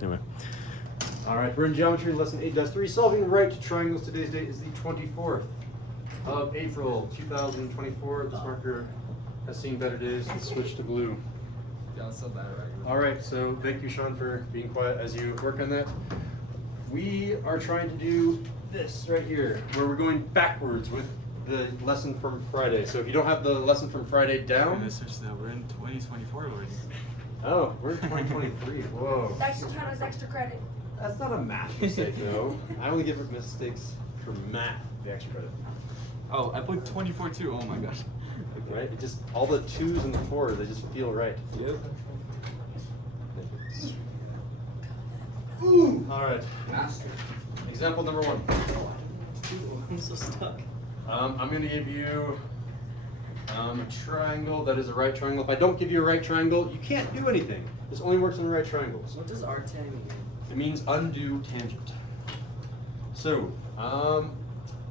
Anyway. All right, we're in geometry, lesson 8-3, solving right triangles. Today's date is the 24th of April, 2024. This marker has seen better days. Let's switch to blue. Yeah, so bad, right? All right, so thank you, Sean, for being quiet as you work on that. We are trying to do this right here, where we're going backwards with the lesson from Friday. So if you don't have the lesson from Friday down, We're in 2024 already. oh, we're in 2023. Whoa. That should count as extra credit. That's not a math mistake, though. I only give it mistakes for math, the extra credit. Oh, I put 24 too. Oh my gosh. Right? It just, all the 2s and the 4s, they just feel right. Yep. Ooh. All right. Master. Example number 1. I'm so stuck. I'm going to give you a triangle that is a right triangle. If I don't give you a right triangle, you can't do anything. This only works on the right triangles. What does R10 mean? It means undue tangent. So,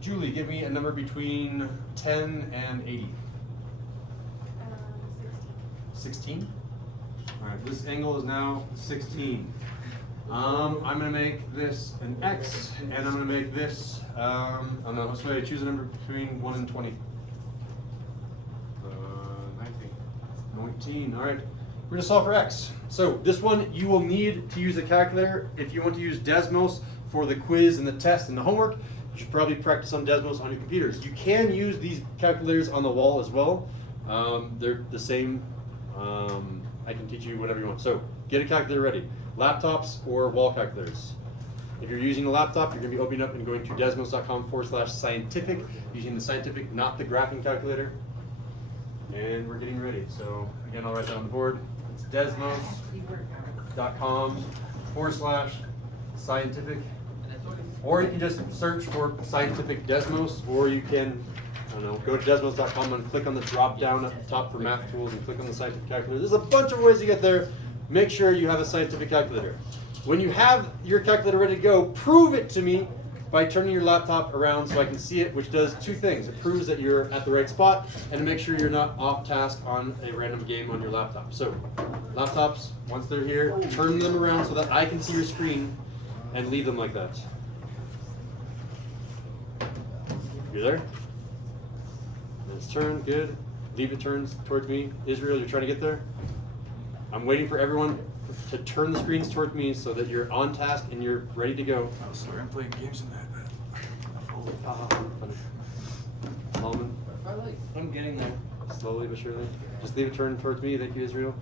Julie, give me a number between 10 and 80. 16? All right, this angle is now 16. I'm gonna make this an X, and I'm gonna make this, I don't know, let's say choose a number between 1 and 20. 19, all right. We're gonna solve for X. So this one, you will need to use a calculator. If you want to use Desmos for the quiz and the test and the homework, you should probably practice on Desmos on your computers. You can use these calculators on the wall as well. They're the same. I can teach you whatever you want. So get a calculator ready. Laptops or wall calculators. If you're using a laptop, you're going to be opening up and going to desmos.com/scientific, using the scientific, not the graphing calculator. And we're getting ready. So again, I'll write that on the board. It's desmos.com/scientific. Or you can just search for scientific Desmos, or you can, I don't know, go to desmos.com and click on the drop down at the top for math tools and click on the scientific calculator. There's a bunch of ways to get there. Make sure you have a scientific calculator. When you have your calculator ready to go, prove it to me by turning your laptop around so I can see it, which does 2 things. It proves that you're at the right spot, and to make sure you're not off task on a random game on your laptop. So, laptops, once they're here, turn them around so that I can see your screen and leave them like that. You're there? Let's turn, good. Leave it turns towards me. Israel, you're trying to get there? I'm waiting for everyone to turn the screens towards me so that you're on task and you're ready to go. Oh, sorry, I'm playing games in that. Almond, I'm getting there. slowly but surely. Just leave it turned towards me. Thank you, Israel.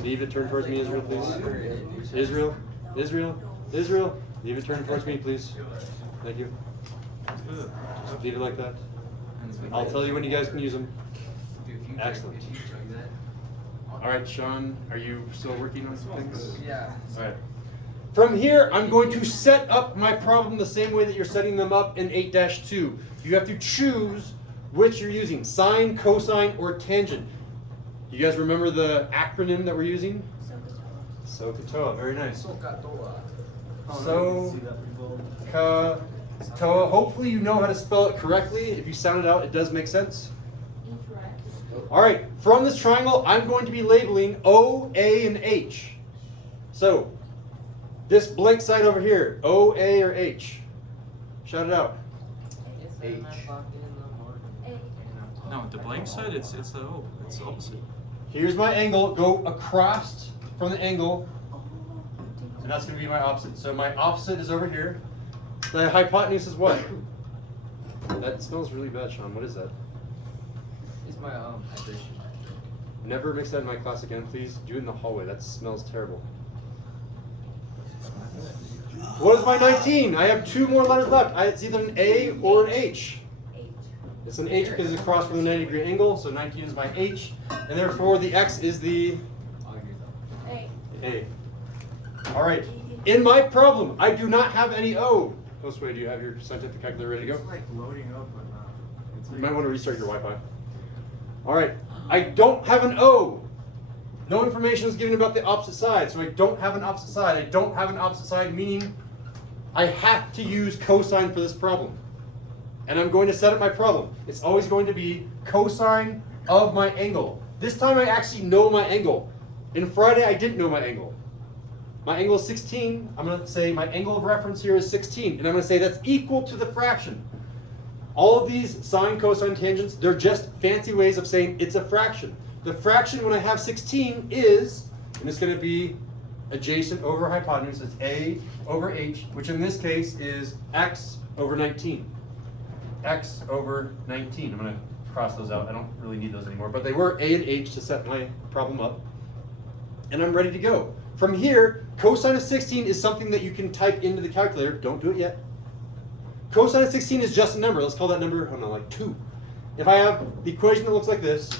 Leave it turned towards me, Israel, please. Israel, Israel, Israel. Leave it turned towards me, please. Thank you. Just leave it like that. I'll tell you when you guys can use them. Excellent. All right, Sean, are you still working on some things? Yeah. All right. From here, I'm going to set up my problem the same way that you're setting them up in 8-2. You have to choose which you're using, sine, cosine, or tangent. You guys remember the acronym that we're using? SOHCAHTOA, very nice. SOHCAHTOA. Hopefully you know how to spell it correctly. If you sound it out, it does make sense. All right, from this triangle, I'm going to be labeling O, A, and H. So, this blank side over here, O, A, or H? Shout it out. H. No, the blank side, it's the O. It's the opposite. Here's my angle. Go across from the angle, and that's going to be my opposite. So my opposite is over here. The hypotenuse is what? That smells really bad, Sean. What is that? It's my hydration. Never mix that in my class again, please. Do it in the hallway. That smells terrible. What is my 19? I have 2 more letters left. It's either an A or an H. It's an H because it's across from the 90-degree angle, so 19 is my H. And therefore, the X is the A. All right. In my problem, I do not have any O. Josue, do you have your scientific calculator ready to go? It's like loading up, but not. You might want to restart your Wi-Fi. All right. I don't have an O. No information is given about the opposite side, so I don't have an opposite side. I don't have an opposite side, meaning I have to use cosine for this problem. And I'm going to set up my problem. It's always going to be cosine of my angle. This time I actually know my angle. In Friday, I didn't know my angle. My angle is 16. I'm going to say my angle of reference here is 16. And I'm going to say that's equal to the fraction. All of these sine, cosine, tangents, they're just fancy ways of saying it's a fraction. The fraction when I have 16 is, and it's going to be adjacent over hypotenuse, it's a over h, which in this case is x over 19. X over 19. I'm going to cross those out. I don't really need those anymore, but they were a and h to set my problem up. And I'm ready to go. From here, cosine of 16 is something that you can type into the calculator. Don't do it yet. Cosine of 16 is just a number. Let's call that number, I don't know, like 2. If I have the equation that looks like this,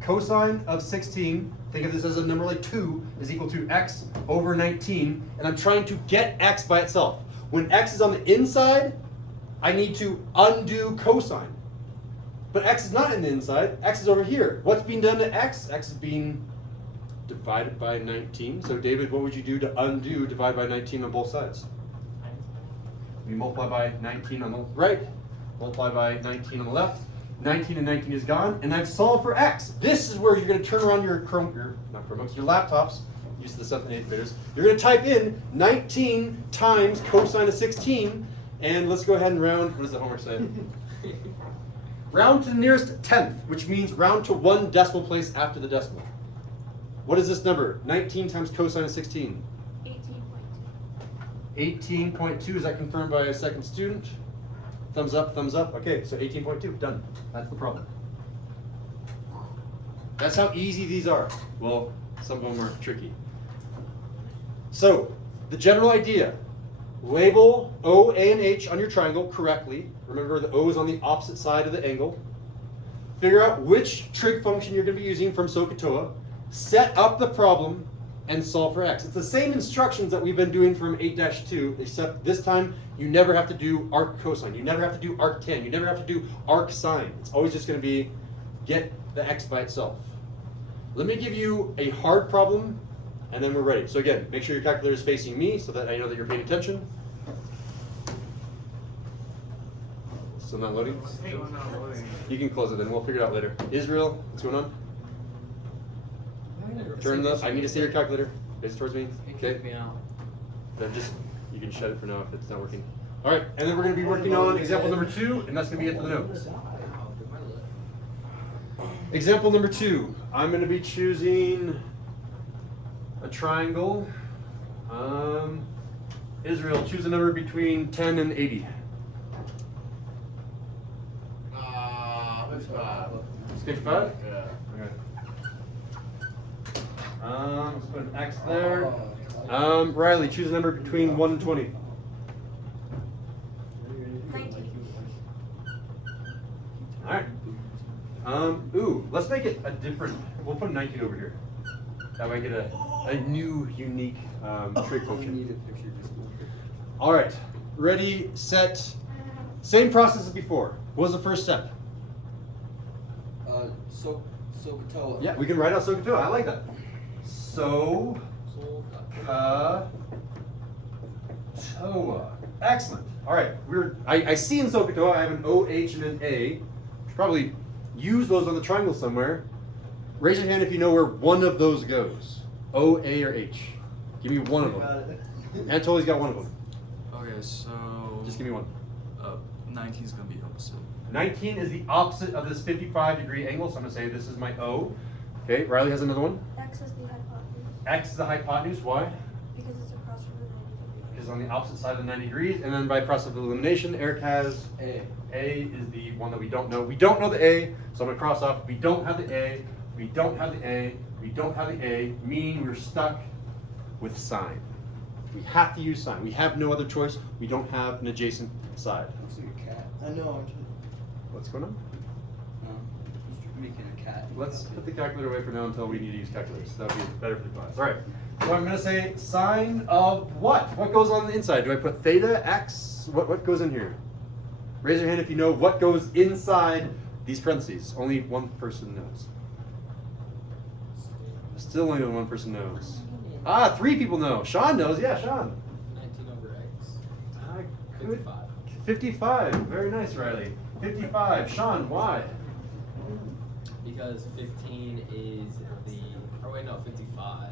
cosine of 16, think of this as a number like 2, is equal to x over 19, and I'm trying to get x by itself. When x is on the inside, I need to undo cosine. But x is not in the inside, x is over here. What's being done to x? X is being divided by 19. So David, what would you do to undo divide by 19 on both sides? We multiply by 19 on the right, multiply by 19 on the left. 19 and 19 is gone, and I've solved for x. This is where you're going to turn around your your laptops, use the 7th and 8th graders. You're going to type in 19 times cosine of 16, and let's go ahead and round. What does the homework say? Round to the nearest tenth, which means round to 1 decimal place after the decimal. What is this number? 19 times cosine of 16. 18.2. 18.2, is that confirmed by a second student? Thumbs up, thumbs up. Okay, so 18.2, done. That's the problem. That's how easy these are. Well, some of them are tricky. So, the general idea, label O, A, and H on your triangle correctly. Remember the O is on the opposite side of the angle. Figure out which trig function you're going to be using from SOHCAHTOA. Set up the problem and solve for x. It's the same instructions that we've been doing from 8-2, except this time you never have to do arc cosine. You never have to do arc tan. You never have to do arc sine. It's always just going to be get the x by itself. Let me give you a hard problem, and then we're ready. So again, make sure your calculator is facing me so that I know that you're paying attention. Still not loading? You can close it then. We'll figure it out later. Israel, what's going on? Turn the. I need to see your calculator. Face it towards me. Okay. Me out. Then just you can shut it for now if it's not working. All right, and then we're going to be working on example number 2, and that's going to be it for the notes. Example number 2. I'm going to be choosing a triangle. Israel, choose a number between 10 and 80. 55? Yeah. Okay. Let's put an X there. Riley, choose a number between 1 and 20. 19. Alright. Ooh, let's make it a different, we'll put a 19 over here. That way I get a new, unique trig function. Alright, ready, set, same process as before. What was the first step? SOHCAHTOA. Yeah, we can write out SOHCAHTOA, I like that. SOHCAHTOA. Excellent. All right, I see in SOHCAHTOA I have an O, H, and an A. Should probably use those on the triangle somewhere. Raise your hand if you know where one of those goes. O, A, or H. Give me one of them. Anatoli's got one of them. Okay, so Just give me one. 19 is gonna be opposite. 19 is the opposite of this 55-degree angle, so I'm gonna say this is my O. Okay, Riley has another one. X is the hypotenuse. X is the hypotenuse. Why? Because it's across from the 90 degrees. Is on the opposite side of the 90 degrees, and then by process of elimination, Eric has A. A is the one that we don't know. We don't know the A, so I'm gonna cross off. We don't have the A. We don't have the A. We don't have the A. Meaning we're stuck with sine. We have to use sine. We have no other choice. We don't have an adjacent side. Looks like a cat. I know. What's going on? He's making a cat. Let's put the calculator away for now until we need to use calculators. That would be better for the class. All right. So I'm going to say sine of what? What goes on the inside? Do I put theta, x? What goes in here? Raise your hand if you know what goes inside these parentheses. Only one person knows. Still only one person knows. Ah, 3 people know. Sean knows. Yeah, Sean. 19 over X. Good. 55. 55. Very nice, Riley. 55. Sean, why? Because 15 is the. Oh wait, no, 55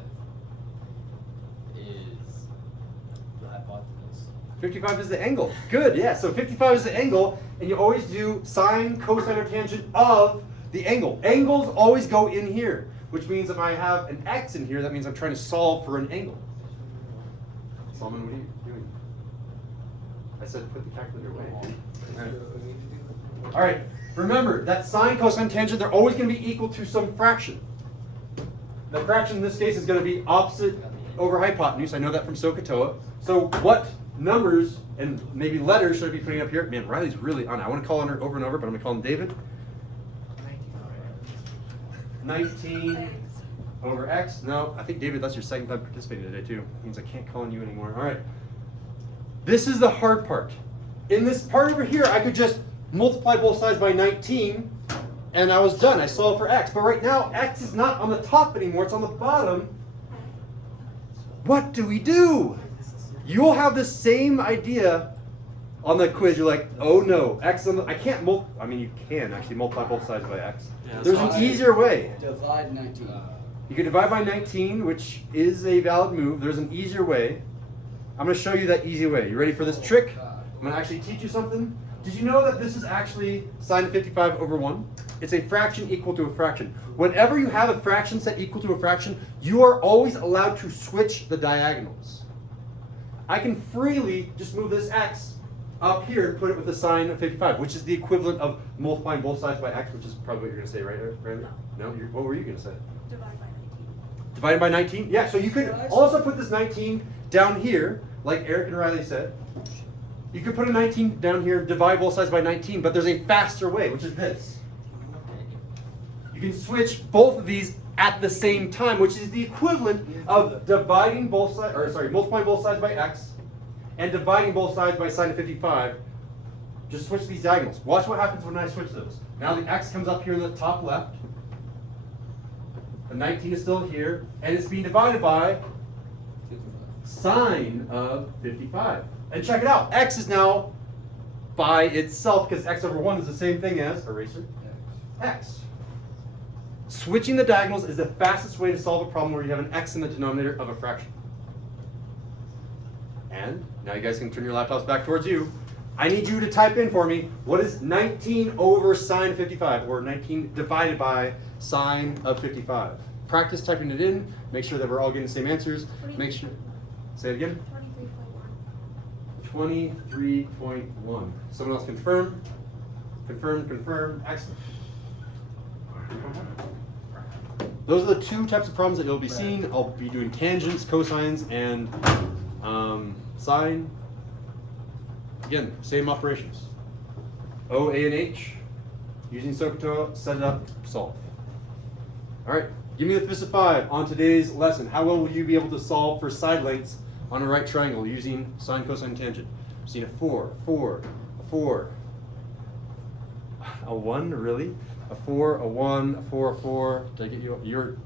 is the hypotenuse. 55 is the angle. Good, yeah. So 55 is the angle, and you always do sine, cosine, or tangent of the angle. Angles always go in here, which means if I have an x in here, that means I'm trying to solve for an angle. Solomon, what are you doing? I said put the calculator away. All right, remember that sine, cosine, tangent, they're always going to be equal to some fraction. The fraction in this case is going to be opposite over hypotenuse. I know that from SOHCAHTOA. So what numbers and maybe letters should I be putting up here? Man, Riley's really on it. I want to call on her over and over, but I'm going to call him David. 19 over x. No, I think, David, that's your second time participating today, too. It means I can't call on you anymore. All right. This is the hard part. In this part over here, I could just multiply both sides by 19, and I was done. I solved for x. But right now, x is not on the top anymore. It's on the bottom. What do we do? You'll have the same idea on the quiz. You're like, oh no, x on the, I can't I mean, you can actually multiply both sides by x. Yeah, There's that's an fine. easier way. Divide 19. You can divide by 19, which is a valid move. There's an easier way. I'm going to show you that easy way. You ready for this trick? I'm going to actually teach you something. Did you know that this is actually sine of 55 over 1? It's a fraction equal to a fraction. Whenever you have a fraction set equal to a fraction, you are always allowed to switch the diagonals. I can freely just move this x up here and put it with the sine of 55, which is the equivalent of multiplying both sides by x, which is probably what you're going to say, right, Randy? No? What were you going to say? Divide by 19. Divided by 19? Yeah, so you could also put this 19 down here, like Eric and Riley said. You could put a 19 down here, divide both sides by 19, but there's a faster way, which is this. You can switch both of these at the same time, which is the equivalent of dividing both sides, or sorry, multiplying both sides by x and dividing both sides by sine of 55. Just switch these diagonals. Watch what happens when I switch those. Now the x comes up here in the top left. The 19 is still here, and it's being divided by sine of 55. And check it out, x is now by itself, because x over 1 is the same thing as, eraser, x. Switching the diagonals is the fastest way to solve a problem where you have an x in the denominator of a fraction. And now you guys can turn your laptops back towards you. I need you to type in for me, what is 19 over sine of 55, or 19 divided by sine of 55? Practice typing it in, make sure that we're all getting the same answers. Make sure, say it again. 23.1. 23.1. Someone else confirm? Confirm, excellent. Those are the two types of problems that you'll be seeing. I'll be doing tangents, cosines, and sine. Again, same operations. O, A, and H. Using SOHCAHTOA, set it up, solve. All right, give me the fist of 5 on today's lesson. How well will you be able to solve for side lengths on a right triangle using sine, cosine, tangent? I'm seeing a 4, a 4. A 1, really? A 4, a 1, a 4, a 4. Did I get you? You're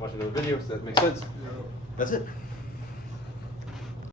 watching another video, so that makes sense. That's it.